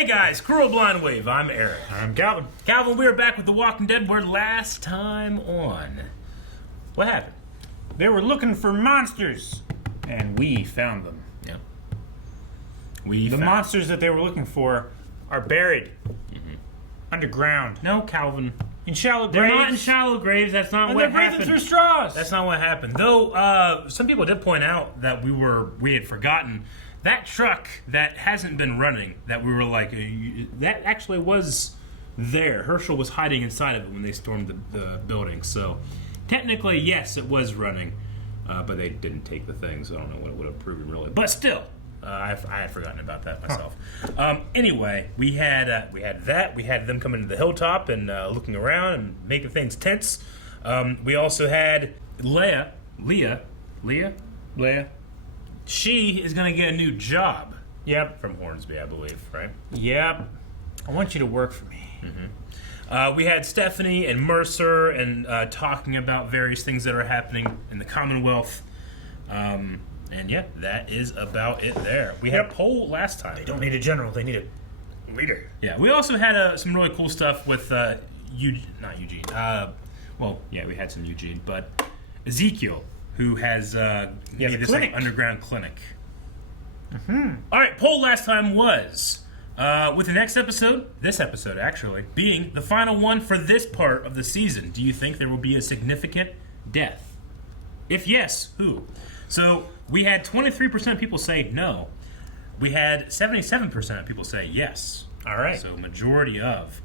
Hey guys, Cruel Blind Wave. I'm Eric. I'm Calvin. Calvin, we are back with The Walking Dead. We're last time on. What happened? They were looking for monsters, and we found them. Yeah. The monsters that they were looking for are buried underground. No, Calvin. In shallow graves. They're not in shallow graves. That's not and what they're breathing happened. through straws. That's not what happened. Though some people did point out that we had forgotten that truck that hasn't been running. That we were like, that actually was there. Herschel was hiding inside of it when they stormed the building. So technically, yes, it was running, but they didn't take the thing. So I don't know what it would have proven really. But still. I had forgotten about that myself. Anyway, we had that. We had them coming to the hilltop and looking around and making things tense. We also had Leah. She is going to get a new job. Yep. From Hornsby, I believe, right? Yep. I want you to work for me. Mm-hmm. We had Stephanie and Mercer and talking about various things that are happening in the Commonwealth. And yeah, that is about it there. We had a poll last time. They don't need a general, they need a leader. Yeah, we also had some really cool stuff with Eugene. We had some Eugene, but Ezekiel, who has made this underground clinic. Mm-hmm. All right, poll last time was, with the next episode, this episode actually, being the final one for this part of the season, do you think there will be a significant death? If yes, who? So we had 23% of people say no. We had 77% of people say yes. All right. So majority of.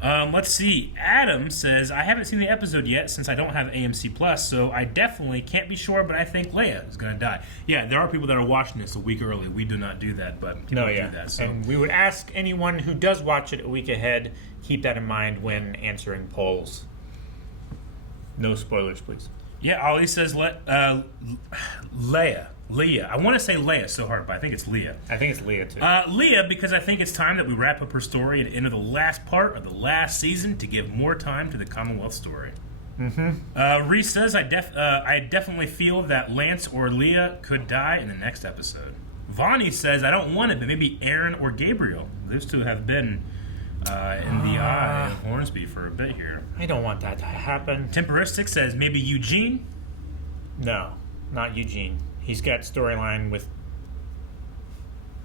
Let's see. Adam says, I haven't seen the episode yet since I don't have AMC Plus, so I definitely can't be sure, but I think Leia is going to die. Yeah, there are people that are watching this a week early. We do not do that, but people do that. So. And we would ask anyone who does watch it a week ahead, keep that in mind when answering polls. No spoilers, please. Yeah, Ollie says Leia. I want to say Leia so hard, but I think it's Leah. I think it's Leah, too. Leah, because I think it's time that we wrap up her story and enter the last part of the last season to give more time to the Commonwealth story. Mm-hmm. Reese says, I definitely feel that Lance or Leah could die in the next episode. Vonnie says, I don't want it, but maybe Aaron or Gabriel. Those two have been in the eye of Hornsby for a bit here. I don't want that to happen. Temperistic says, maybe Eugene? No, not Eugene. He's got storyline with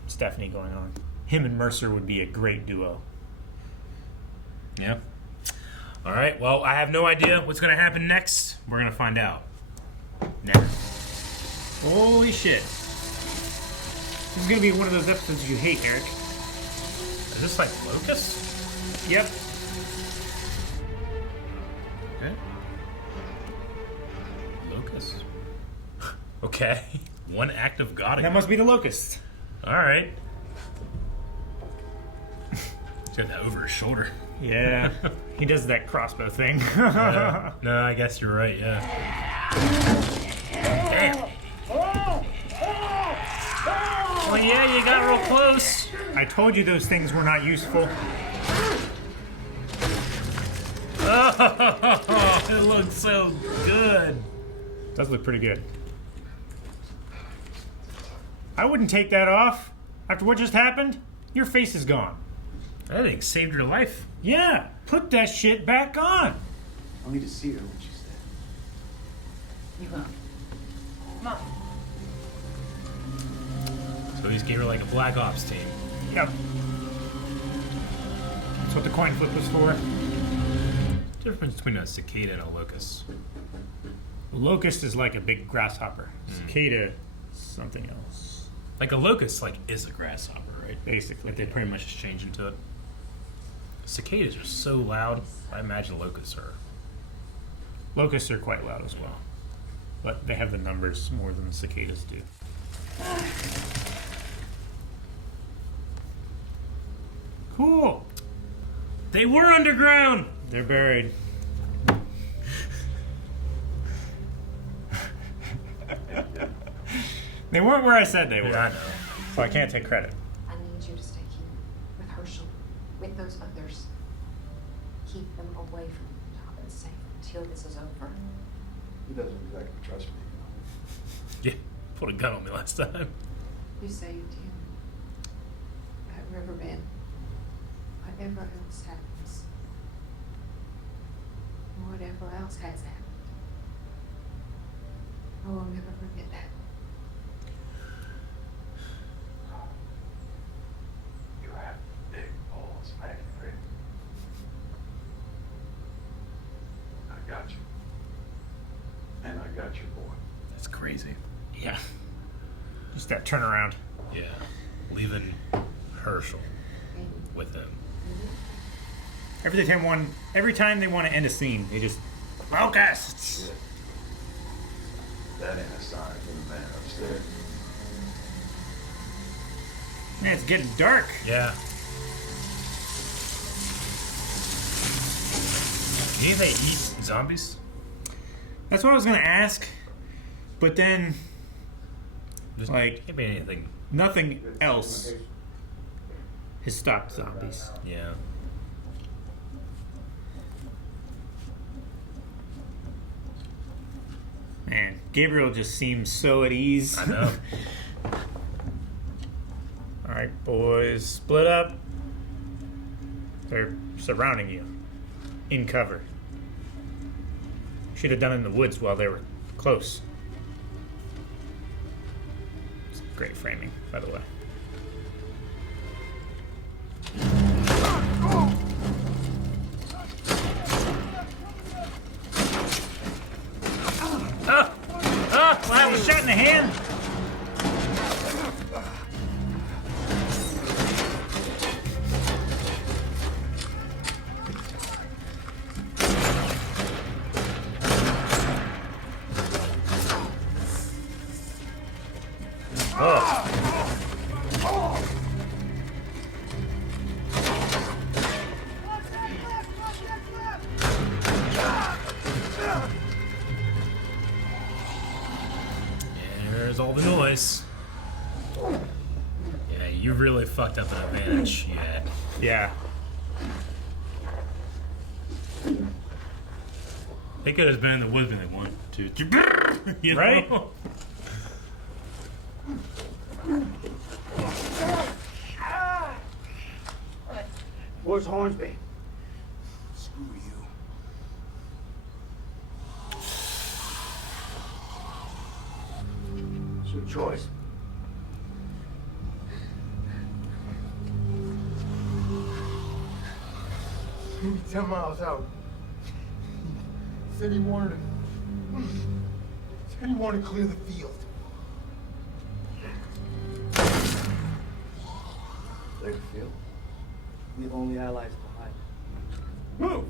Stephanie going on. Him and Mercer would be a great duo. Yeah. All right. Well, I have no idea what's going to happen next. We're going to find out now. Holy shit. This is going to be one of those episodes you hate, Eric. Is this like Locust? Yep. Okay. Locust. Okay. One act of God. That must be the Locust. All right. He's got that over his shoulder. Yeah. He does that crossbow thing. Yeah. No, I guess you're right, yeah. Damn. Well, yeah, you got real close. I told you those things were not useful. Oh, it looks so good. Does look pretty good. I wouldn't take that off. After what just happened, your face is gone. That thing saved your life. Yeah, put that shit back on. I'll need to see her when she's dead. You will. Come on. So he's gave her like a Black Ops team. Yep. That's what the coin flip was for. Difference between a cicada and a locust. A locust is like a big grasshopper. Cicada, something else. Like a locust, is a grasshopper, right? Basically. Like they pretty much just change into it. Cicadas are so loud. I imagine locusts are. Locusts are quite loud as well. But they have the numbers more than the cicadas do. Cool. They were underground. They're buried. They weren't where I said they were. Yeah, I know. So I can't take credit. I need you to stay here with Herschel, with those others. Keep them away from the top and safe until this is over. He doesn't exactly trust me. Yeah, pulled a gun on me last time. You saved him at Riverbend. whatever else happens, whatever else has happened, I will never forget that. You have big balls, Maggie. I got you. And I got your boy. That's crazy. Yeah. Just that turnaround. Yeah. Leaving Herschel with him. Every time they want to end a scene, they just locusts. Yeah. That ain't a sign from the man upstairs. Man, it's getting dark. Yeah. Do you think they eat zombies? That's what I was gonna ask, but then There's Like- can't be anything. nothing else has stopped zombies. Yeah. Man, Gabriel just seems so at ease. I know. All right, boys, split up. They're surrounding you in cover. Should have done it in the woods while they were close. It's great framing, by the way. Wow, was shot in the hand. There's all the noise. Yeah, you really fucked up an advantage you had. Yeah. They could have been in the woods when they wanted to. You know? Right? Where's Hornsby? Screw you. It's your choice. Maybe 10 miles out. Said he wanted to clear the field. Clear the field. The only allies behind. Move!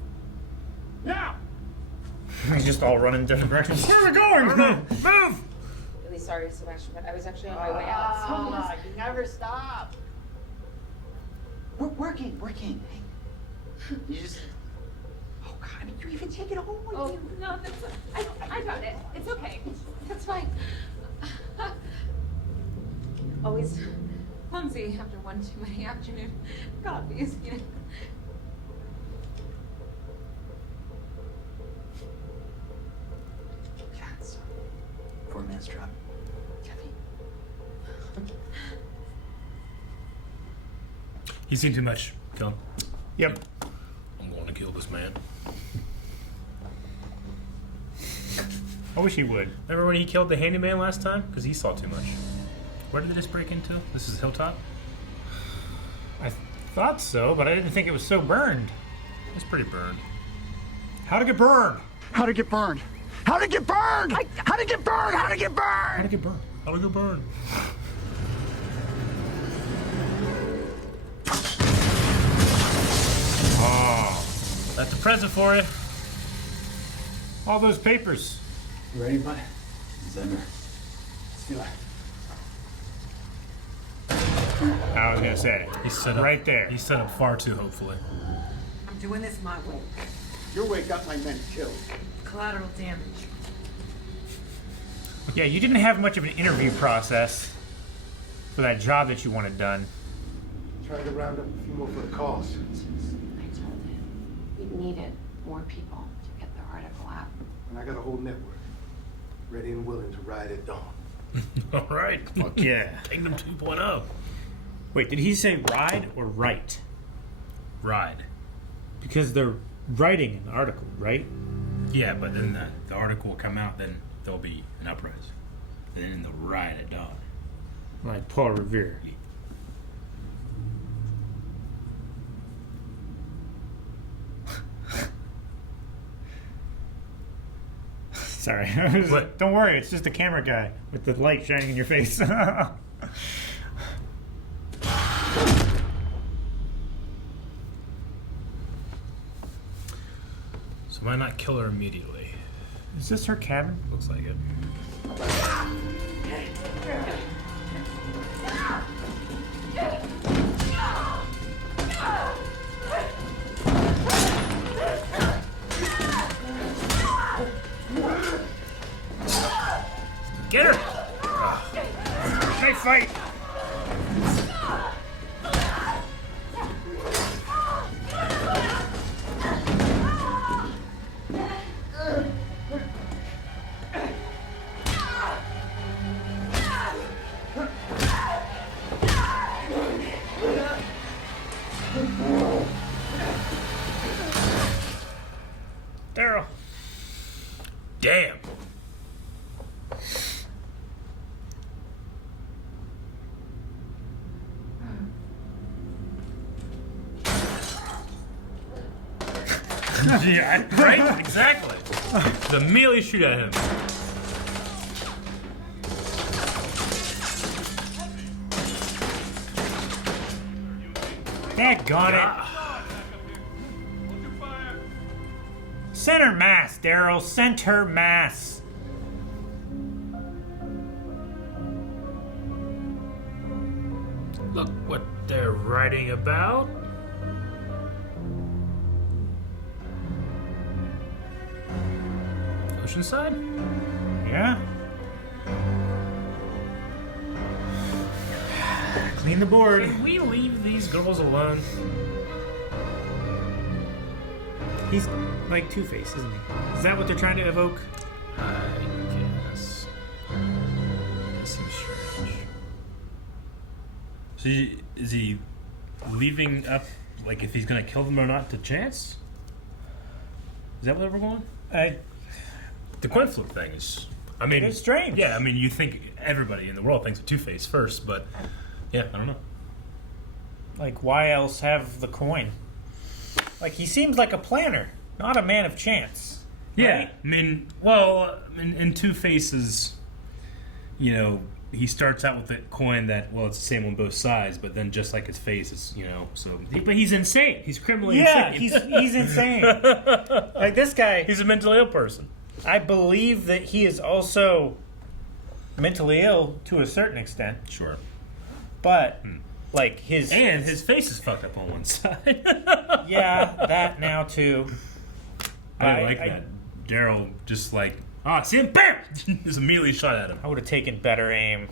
Now! They just all run in different directions. Where are we going? Move! Really sorry, Sebastian, but I was actually on my way out. You never stop. We're working. You just. Oh God! I mean, you even take it home with Oh, you. no, I got it. It's okay. That's fine. Always clumsy after one too many afternoon coffees, you know. Yeah, it's 4 minutes drop. Kathy. He's seen too much. Kill him. Yep. I'm going to kill this man. I wish he would. Remember when he killed the handyman last time? Because he saw too much. Where did they just break into? This is Hilltop? I thought so, but I didn't think it was so burned. It's pretty burned. How'd it get burned? How'd it get burned? How'd it get burned? How'd it get burned? How'd it get burned? How'd it get burned? How'd it get burned? Oh. That's a present for you. All those papers. You ready, bud? Zender. Let's do it. I was gonna say. He's set up Right there. He's set up far too hopefully. I'm doing this my way. Your way got my men killed. Collateral damage. Yeah, you didn't have much of an interview process for that job that you wanted done. Trying to round up a few more for the cause. I told him we needed more people to get the article out. And I got a whole network. Ready and willing to ride at dawn. All right. Fuck yeah. Kingdom 2.0. Wait, did he say ride or write? ride. Because they're writing an article, right? Yeah, but then the article will come out, then there'll be an uprising. Then they'll ride at dawn. Like Paul Revere. Sorry. What? Don't worry, it's just a camera guy with the light shining in your face. So why not kill her immediately? Is this her cabin? Looks like it. Get her! They fight! Daryl. Damn! Yeah, right? Exactly. The immediately shoot at him. Daggone it. Center mass, Daryl. Center mass. Look what they're writing about. Oceanside? Yeah. Clean the board. Can we leave these girls alone? He's like Two-Face, isn't he? Is that what they're trying to evoke? I guess. That seems strange. So is he leaving up, like, if he's gonna kill them or not to chance? Is that where we're going? The coin flip thing is, I mean, It's strange. Yeah, I mean, you think everybody in the world thinks of Two-Face first, but yeah, I don't know. Like, why else have the coin? Like, he seems like a planner, not a man of chance. Yeah, Right? I mean, well, in Two-Face's, you know, he starts out with the coin that, well, it's the same on both sides, but then just like his face, it's, you know, so. But he's insane. He's criminally Yeah, insane. he's insane. Like, this guy, He's a mentally ill person. I believe that he is also mentally ill to a certain extent, Sure. but, like, his face is fucked up on one side. yeah, that now too. I like that. Daryl just like, see him, bam! Just immediately shot at him. I would have taken better aim,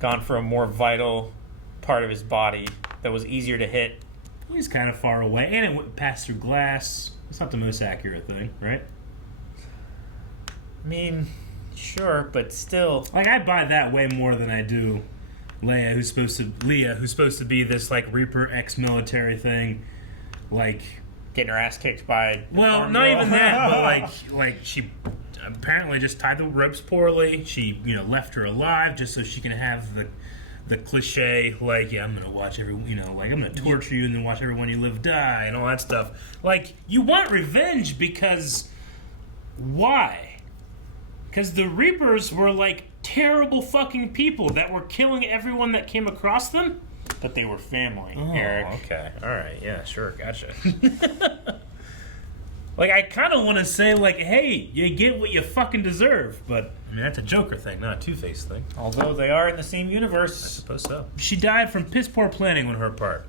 gone for a more vital part of his body that was easier to hit. He's kind of far away, and it went past through glass. It's not the most accurate thing, right? I mean, sure, but still. Like, I buy that way more than I do Leia, who's supposed to be this, like, Reaper ex-military thing. Like, Getting her ass kicked by. well, not even that, but like she apparently just tied the ropes poorly. She, you know, left her alive just so she can have the cliche, like, yeah, I'm gonna watch everyone, you know, like, I'm gonna torture you and then watch everyone you live die and all that stuff. Like, you want revenge because why? Because the Reapers were like terrible fucking people that were killing everyone that came across them. But they were family, Oh, Eric. okay. All right. Yeah, sure. Gotcha. Like, I kind of want to say, like, hey, you get what you fucking deserve. But, I mean, that's a Joker thing, not a Two-Face thing. Although they are in the same I universe. suppose so. She died from piss poor planning on her part.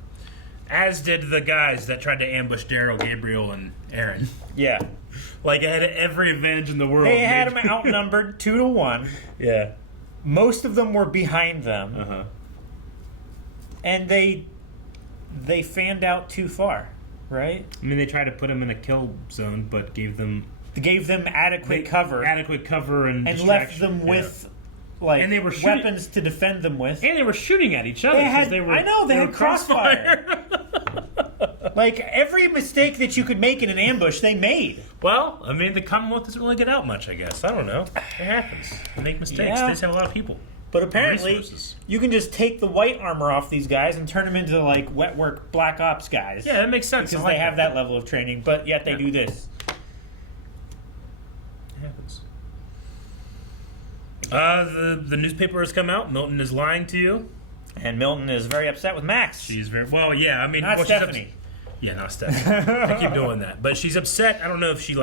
As did the guys that tried to ambush Daryl, Gabriel, and Aaron. Yeah. Like, it had every advantage in the world. They had them outnumbered 2-1. Yeah. Most of them were behind them. Uh-huh. And they fanned out too far, right? I mean, they tried to put them in a kill zone, but gave them Adequate cover. Adequate cover and And left distraction. them Yeah. with, like, And they were shooting- weapons to defend them with. And they were shooting at each other. They 'cause had- they were, I know, they had were crossfire. Like, every mistake that you could make in an ambush, they made. Well, I mean, the Commonwealth doesn't really get out much, I guess. I don't know. It happens. They make mistakes. Yeah. They just have a lot of people. But apparently, Resources. you can just take the white armor off these guys and turn them into, like, wet work Black Ops guys. Yeah, that makes sense. Because I like they have that level of training, but yet they Yeah. do this. It happens. The newspaper has come out. Milton is lying to you. And Milton is very upset with Max. She's very well. Yeah, I mean, Not well, Stephanie. Yeah, not Stephanie. I keep doing that, but she's upset. I don't know if she's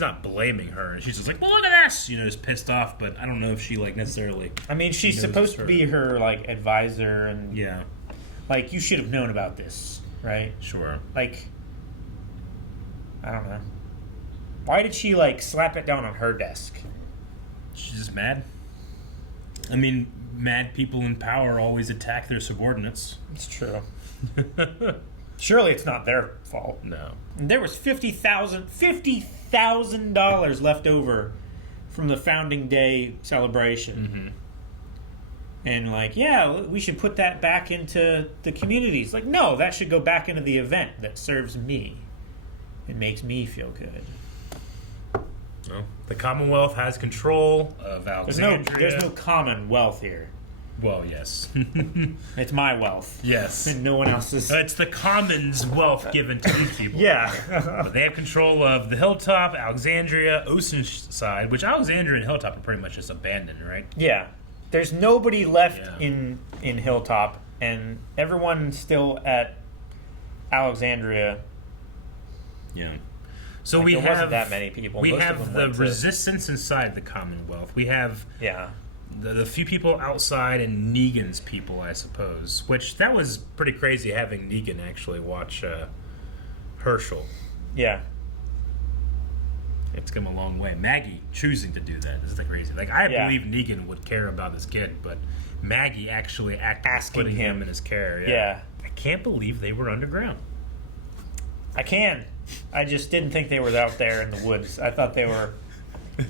not blaming her. She's just like, well, look at this, just pissed off. But I don't know if she necessarily. I mean, she's knows supposed it's to her. be her, like, advisor, and, Yeah, like, you should have known about this, right? sure. Like, I don't know. Why did she, like, slap it down on her desk? She's just mad. I mean, mad people in power always attack their subordinates. It's true. Surely it's not their fault. No. And there was $50,000 left over from the founding day celebration. And like, yeah, we should put that back into the communities. Like, no, that should go back into the event that serves me. It makes me feel good. Well, the Commonwealth has control of Alexandria. There's no commonwealth here. Well, yes. It's my wealth. Yes. And no one else's. It's the commons' wealth given to these people. Yeah. But they have control of the Hilltop, Alexandria, Oceanside, which Alexandria and Hilltop are pretty much just abandoned, right? Yeah. There's nobody left Yeah. in Hilltop, and everyone's still at Alexandria. Yeah. So Like, we there have wasn't that many people. We Most of have them the went to- resistance inside the Commonwealth. We have Yeah. the few people outside and Negan's people, I suppose. Which that was pretty crazy having Negan actually watch Herschel. Yeah. It's come a long way. Maggie choosing to do that is the crazy. Like I Yeah. believe Negan would care about this kid, but Maggie actually Asking putting him. in his care. Yeah. I can't believe they were underground. I can. I just didn't think they were out there in the woods. I thought they were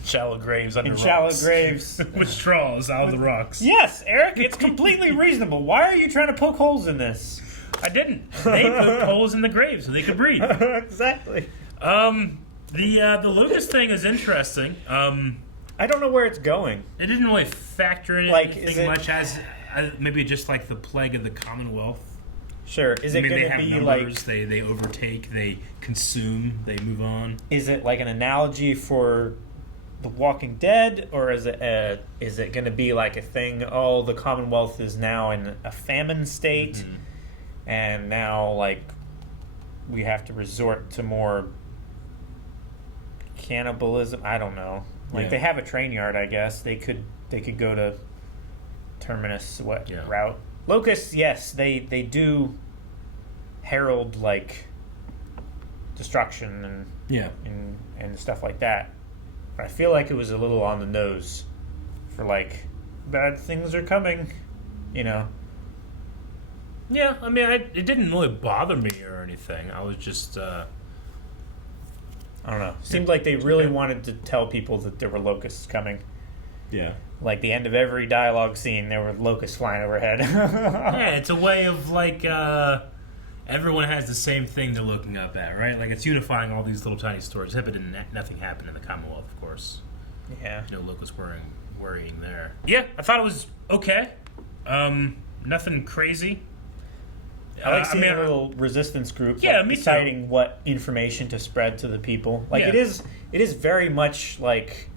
Shallow graves under in rocks. shallow graves. With straws out of the rocks. Yes, Eric, it's completely reasonable. Why are you trying to poke holes in this? I didn't. They put holes in the grave so they could breathe. Exactly. The locust thing is interesting. I don't know where it's going. It didn't really factor in Like, is anything it- much as maybe just like the plague of the Commonwealth. Sure. Is I it mean, they going to have be numbers. like? They overtake. They consume. They move on. Is it like an analogy for The Walking Dead, or is it going to be like a thing? Oh, the Commonwealth is now in a famine state, Mm-hmm. and now like we have to resort to more cannibalism. I don't know. Like Yeah. they have a train yard, I guess. They could go to Terminus Yeah. route. Locusts, yes, they do herald like destruction and stuff like that. But I feel like it was a little on the nose for like bad things are coming, you know. Yeah, I mean, it didn't really bother me or anything. I was just, I don't know. Seemed like they really wanted to tell people that there were locusts coming. yeah. Like the end of every dialogue scene, there were locusts flying overhead. Yeah, it's a way of like everyone has the same thing they're looking up at, right? Like it's unifying all these little tiny stories. Except nothing happened in the Commonwealth, of course. Yeah. No locust worrying there. Yeah, I thought it was okay. Nothing crazy. I like seeing mean, a little resistance group Yeah, like, me too. deciding what information to spread to the people. Like Yeah. it is very much like,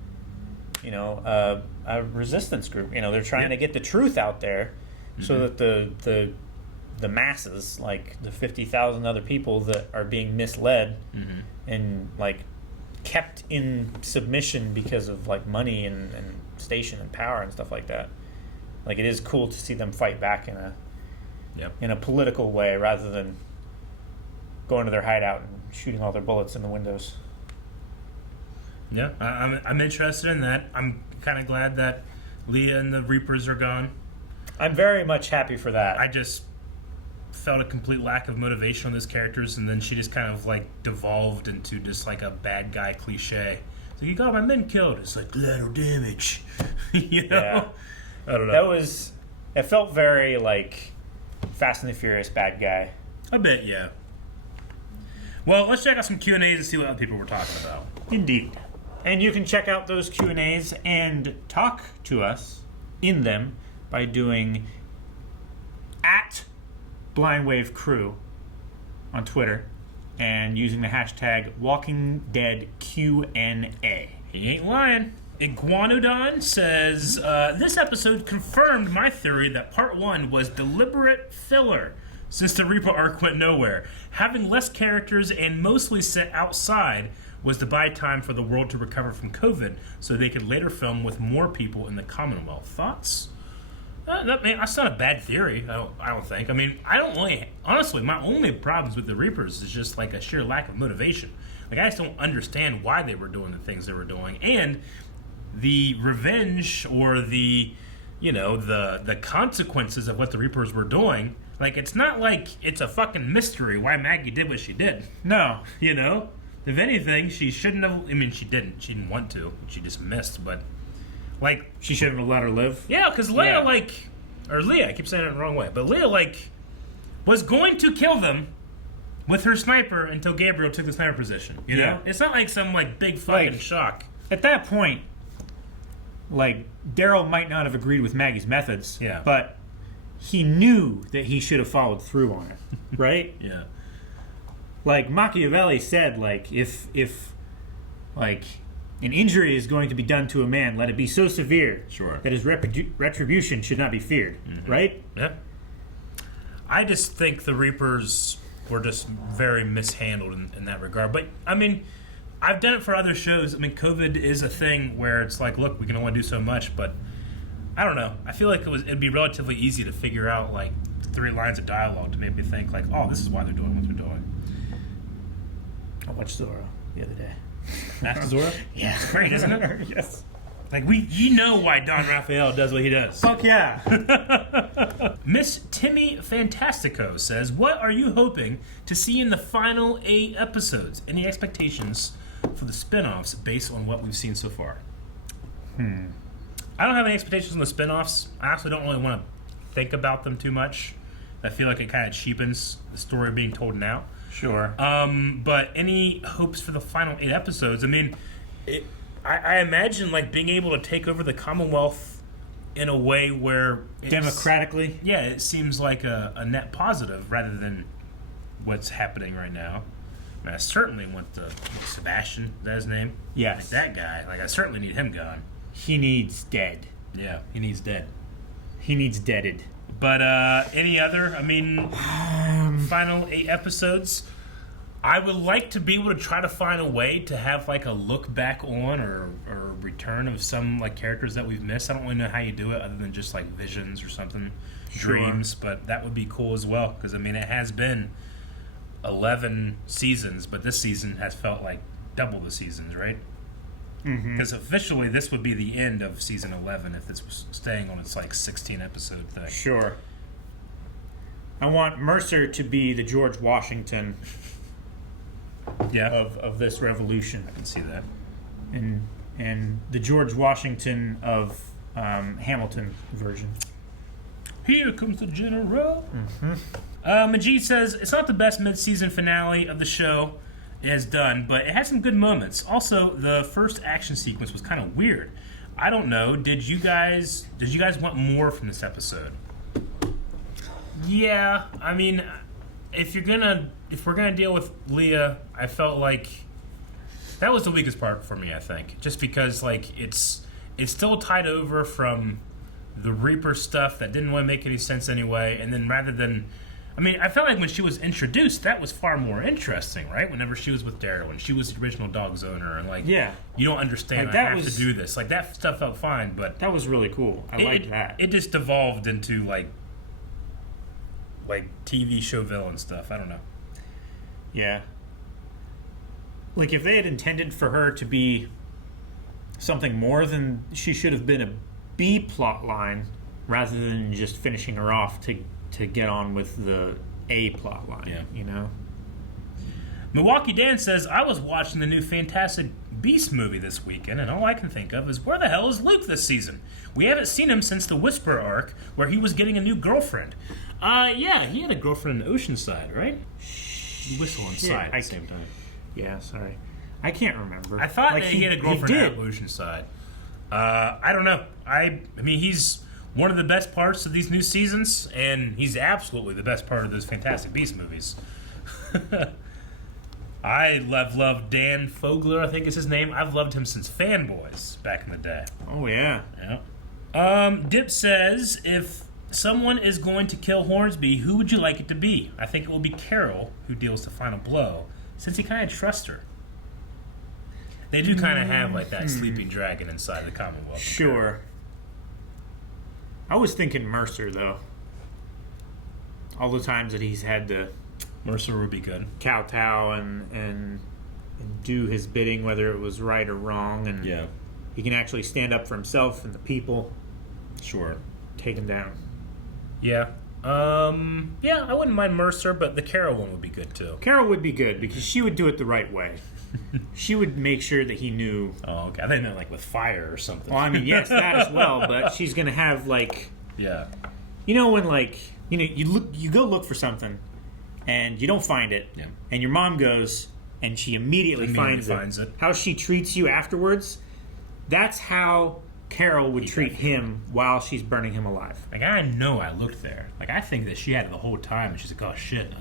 you know, a resistance group. You know, they're trying to get the truth out there so that the masses, like the 50,000 other people that are being misled and like kept in submission because of like money and station and power and stuff like that. Like it is cool to see them fight back in a political way rather than going to their hideout and shooting all their bullets in the windows. Yeah, I'm interested in that. I'm kind of glad that Leah and the Reapers are gone. I'm very much happy for that. I just felt a complete lack of motivation on those characters, and then she just kind of like devolved into just like a bad guy cliche. So you got my men killed. It's like collateral damage, you know? Yeah. I don't know. It felt very like Fast and the Furious bad guy. A bit, yeah. Well, let's check out some Q&As and see what other people were talking about. Indeed. And you can check out those Q&As and talk to us in them by doing @BlindWaveCrew on Twitter and using the hashtag WalkingDeadQNA. He ain't lying. Iguanodon says, this episode confirmed my theory that part 1 was deliberate filler since the Reaper arc went nowhere. Having less characters and mostly set outside was to buy time for the world to recover from COVID so they could later film with more people in the Commonwealth. Thoughts? That's not a bad theory, I don't think. I mean, honestly, my only problems with the Reapers is just like a sheer lack of motivation. Like, I just don't understand why they were doing the things they were doing. And the revenge or the consequences of what the Reapers were doing, like, it's not like it's a fucking mystery why Maggie did what she did. No. You know? If anything, she shouldn't have. I mean, she didn't. She didn't want to. She just missed. But, like, She shouldn't have let her live. yeah, because Leia, Yeah. Leah, I keep saying it the wrong way, but Leah, was going to kill them with her sniper until Gabriel took the sniper position. You Yeah. know? It's not like some, big fucking Like- shock. At that point, Daryl might not have agreed with Maggie's methods, Yeah. but he knew that he should have followed through on it, right? Yeah. Like Machiavelli said, if an injury is going to be done to a man, let it be so severe Sure. that his retribution should not be feared, right? Yeah. I just think the Reapers were just very mishandled in that regard. But, I mean, I've done it for other shows. I mean, COVID is a thing where it's like, look, we can only do so much, but I don't know. I feel like it'd be relatively easy to figure out, 3 lines of dialogue to make me think, oh, this is why they're doing what they're doing. I watched Zorro the other day. Master Zorro? Yeah. It's great, isn't it? Yes. You know why Don Raphael does what he does. Fuck yeah. Miss Timmy Fantastico says, what are you hoping to see in the final 8 episodes? Any expectations for the spin-offs based on what we've seen so far? I don't have any expectations on the spin-offs. I actually don't really want to think about them too much. I feel like it kind of cheapens the story being told now. Sure. But any hopes for the final 8 episodes? I mean, I imagine being able to take over the Commonwealth in a way where Democratically? Yeah, it seems like a net positive rather than what's happening right now. I mean, I certainly want Sebastian, is that his name? Yes. That guy. I certainly need him gone. He needs dead. Yeah, he needs dead. He needs deaded. But any other, final 8 episodes? I would like to be able to try to find a way to have a look back on or return of some characters that we've missed. I don't really know how you do it other than just visions or something, Sure. dreams, but that would be cool as well because it has been 11 seasons, but this season has felt like double the seasons, right? Because officially this would be the end of season 11 if this was staying on its 16 episode thing. Sure. I want Mercer to be the George Washington Yeah, of this revolution, I can see that. and the George Washington of Hamilton version. Here comes the general. Majid says, it's not the best mid-season finale of the show it has done, but it had some good moments. Also, the first action sequence was kind of weird. I don't know. Did you guys want more from this episode? Yeah, I mean, if we're gonna deal with Leah, I felt like that was the weakest part for me. I think just because it's still tied over from the Reaper stuff that didn't really make any sense anyway, and then rather than, I felt like when she was introduced, that was far more interesting, right? Whenever she was with Daryl, and she was the original dog's owner, and Yeah. you don't understand. Like, I that have was- to do this. That stuff felt fine, but That was really cool. I liked that. It just devolved into like TV show villain stuff. I don't know. Yeah. If they had intended for her to be something more than she should have been a B plot line rather than just finishing her off to get on with the A plot line. Yeah. You know? Milwaukee Dan says, I was watching the new Fantastic Beast movie this weekend, and all I can think of is, where the hell is Luke this season? We haven't seen him since the Whisper arc, where he was getting a new girlfriend. Yeah, he had a girlfriend in Oceanside, right? You whistle inside at the same time. Yeah, sorry. I can't remember. I thought that he had a girlfriend he on did. Evolution side. I don't know. I mean, he's one of the best parts of these new seasons, and he's absolutely the best part of those Fantastic Beasts movies. I loved Dan Fogler, I think is his name. I've loved him since Fanboys back in the day. Oh, yeah. Yeah. Dip says, if someone is going to kill Hornsby, who would you like it to be? I think it will be Carol who deals the final blow, since he kind of trusts her. They do kind of have like that sleeping dragon inside the Commonwealth. Sure. I was thinking Mercer, though. All the times that he's had to Mercer would be good. kowtow and do his bidding, whether it was right or wrong, and Yeah. he can actually stand up for himself and the people, Sure. take him down. Yeah. Yeah, I wouldn't mind Mercer, but the Carol one would be good too. Carol would be good because she would do it the right way. She would make sure that he knew. Oh, okay. I think meant like with fire or something. Well, I mean, yes, that as well, but she's gonna have like, Yeah. you know, when like, you know, you go look for something, and you don't find it, Yeah. and your mom goes and she immediately finds it. How she treats you afterwards, that's how Carol would treat him while she's burning him alive. Like, I know I looked there. Like, I think that she had it the whole time, and she's like, oh, shit.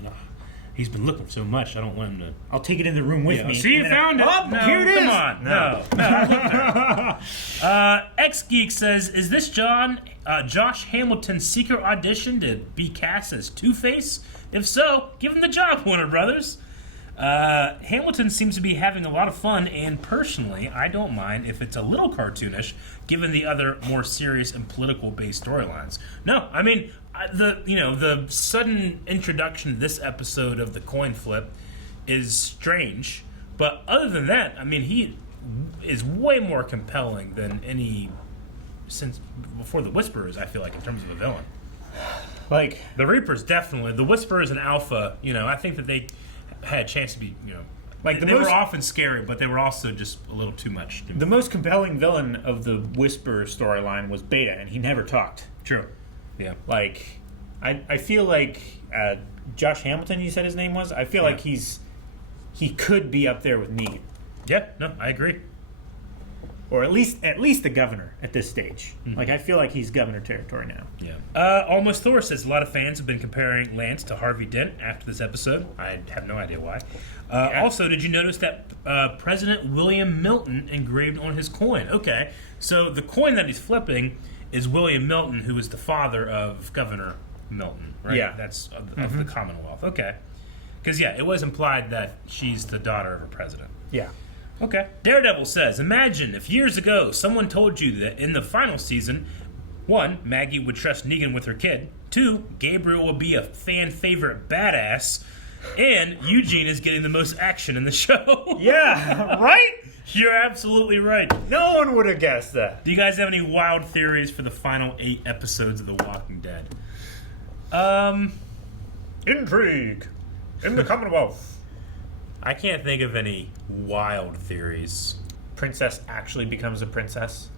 He's been looking so much, I don't want him to... I'll take it in the room with me. See, you found it. Oh, No, here it is. Come on. No, I looked there. X-Geek says, is this Josh Hamilton's secret audition to be cast as Two-Face? If so, give him the job, Warner Brothers. Hamilton seems to be having a lot of fun, and personally, I don't mind if it's a little cartoonish, given the other more serious and political-based storylines. No, I mean, the sudden introduction to this episode of the coin flip is strange, but other than that, I mean, he is way more compelling than any since before the Whisperers. I feel like in terms of a villain, Like, the Reapers definitely, the Whisperers and Alpha. I think that they had a chance to be, Like they were often scary, but they were also just a little too much. the most compelling villain of the Whisper storyline was Beta, and he never talked. True. Yeah. Like, I feel like Josh Hamilton, you said his name was? I feel like he could be up there with Negan. Yeah. No, I agree. Or at least the governor at this stage. Like, I feel like he's governor territory now. Yeah. Almost Thor says a lot of fans have been comparing Lance to Harvey Dent after this episode. I have no idea why. Also, did you notice that President William Milton engraved on his coin? Okay, so the coin that he's flipping is William Milton, who is the father of Governor Milton, right? Yeah. That's of the Commonwealth. Okay. Because, it was implied that she's the daughter of a president. Yeah. Okay. Daredevil says, imagine if years ago someone told you that in the final season, 1, Maggie would trust Negan with her kid, 2, Gabriel will be a fan favorite badass, and Eugene is getting the most action in the show. Yeah, right? You're absolutely right. No one would have guessed that. Do you guys have any wild theories for the final 8 episodes of The Walking Dead? Intrigue in the Commonwealth. I can't think of any wild theories. Princess actually becomes a princess,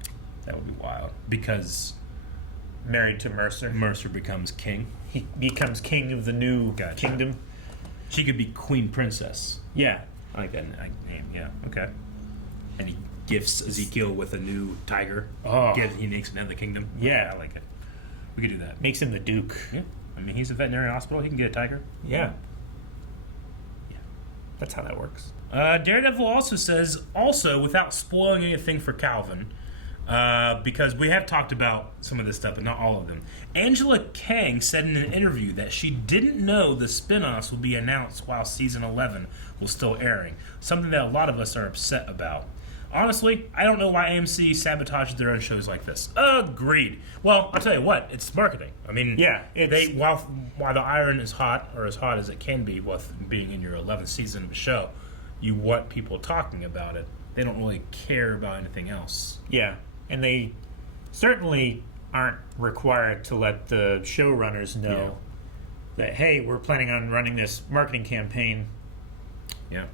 That would be wild. Because married to Mercer. Mercer becomes king. He becomes king of the new kingdom. She could be Queen Princess. Yeah. I like that name, yeah. Okay. And he gifts Ezekiel with a new tiger. Oh. He makes another kingdom. Yeah. I like it. We could do that. Makes him the Duke. Yeah. I mean, he's a veterinary hospital. He can get a tiger. Yeah. That's how that works. Daredevil also says, without spoiling anything for Calvin, because we have talked about some of this stuff, but not all of them. Angela Kang said in an interview that she didn't know the spin-offs will be announced while season 11 was still airing, something that a lot of us are upset about. Honestly, I don't know why AMC sabotages their own shows like this. Agreed. Well, I'll tell you what, it's marketing. I mean, while the iron is hot, or as hot as it can be with being in your 11th season of a show, you want people talking about it. They don't really care about anything else. Yeah, and they certainly aren't required to let the showrunners know that, hey, we're planning on running this marketing campaign. Yeah.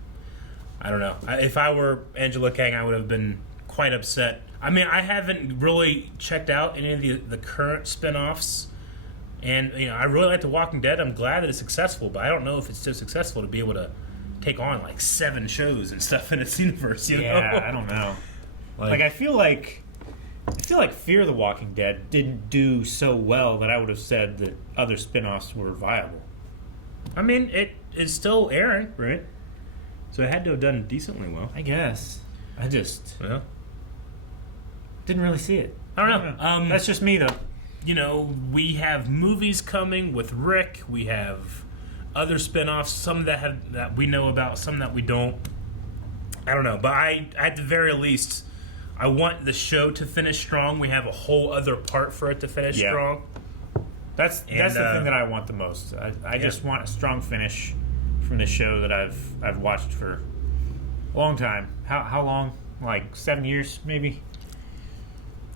I don't know. If I were Angela Kang, I would have been quite upset. I mean, I haven't really checked out any of the current spin-offs And I really like The Walking Dead. I'm glad that it's successful, but I don't know if it's so successful to be able to take on like 7 shows and stuff in its universe. You know? I don't know. Like I feel like Fear the Walking Dead didn't do so well that I would have said that other spin-offs were viable. I mean, it is still airing, right? So it had to have done decently well. I guess. I just Well, didn't really see it. I don't know. That's just me, though. We have movies coming with Rick. We have other spin-offs, some that we know about, some that we don't. I don't know, but I at the very least, I want the show to finish strong. We have a whole other part for it to finish strong. That's the thing that I want the most. I just want a strong finish from this show that I've watched for a long time. How long? Like 7 years, maybe?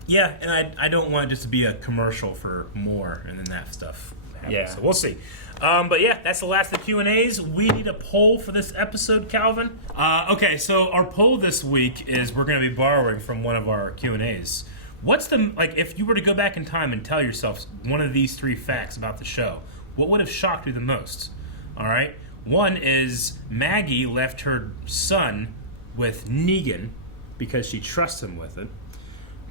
Yeah, and I don't want it just to be a commercial for more, and then that stuff happens. Yeah. So we'll see. But yeah, that's the last of the Q&As. We need a poll for this episode, Calvin. Okay, so our poll this week is we're going to be borrowing from one of our Q&As. What's if you were to go back in time and tell yourself one of these 3 facts about the show, what would have shocked you the most? All right? One is Maggie left her son with Negan because she trusts him with it.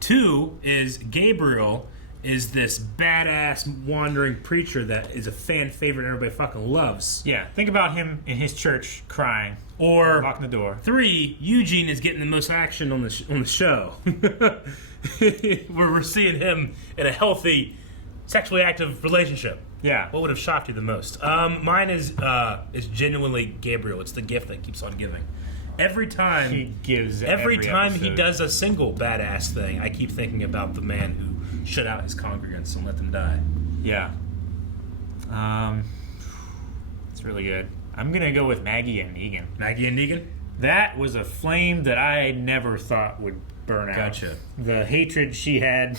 2 is Gabriel is this badass wandering preacher that is a fan favorite and everybody fucking loves. Yeah, think about him in his church crying Or locking the door. 3, Eugene is getting the most action on the show. Where we're seeing him in a healthy, sexually active relationship. Yeah. What would have shocked you the most? Mine is genuinely Gabriel. It's the gift that keeps on giving. Every time He gives every time he episode. does a single badass thing, I keep thinking about the man who shut out his congregants and let them die. Yeah. It's really good. I'm going to go with Maggie and Negan. Maggie and Negan? That was a flame that I never thought would burn out. Gotcha. The hatred she had.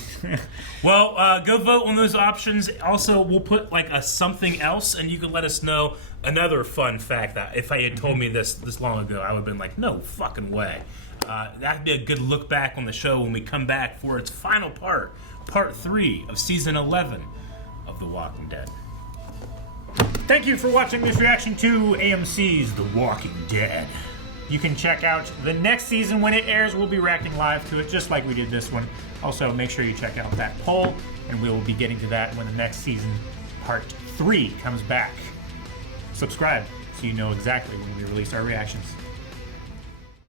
Well, go vote on those options. Also, we'll put like a something else, and you can let us know another fun fact that if I had told me this long ago, I would have been like, no fucking way. That'd be a good look back on the show when we come back for its final part 3 of season 11 of The Walking Dead. Thank you for watching this reaction to AMC's The Walking Dead. You can check out the next season when it airs. We'll be reacting live to it just like we did this one. Also, make sure you check out that poll, and we will be getting to that when the next season, part 3, comes back. Subscribe so you know exactly when we release our reactions.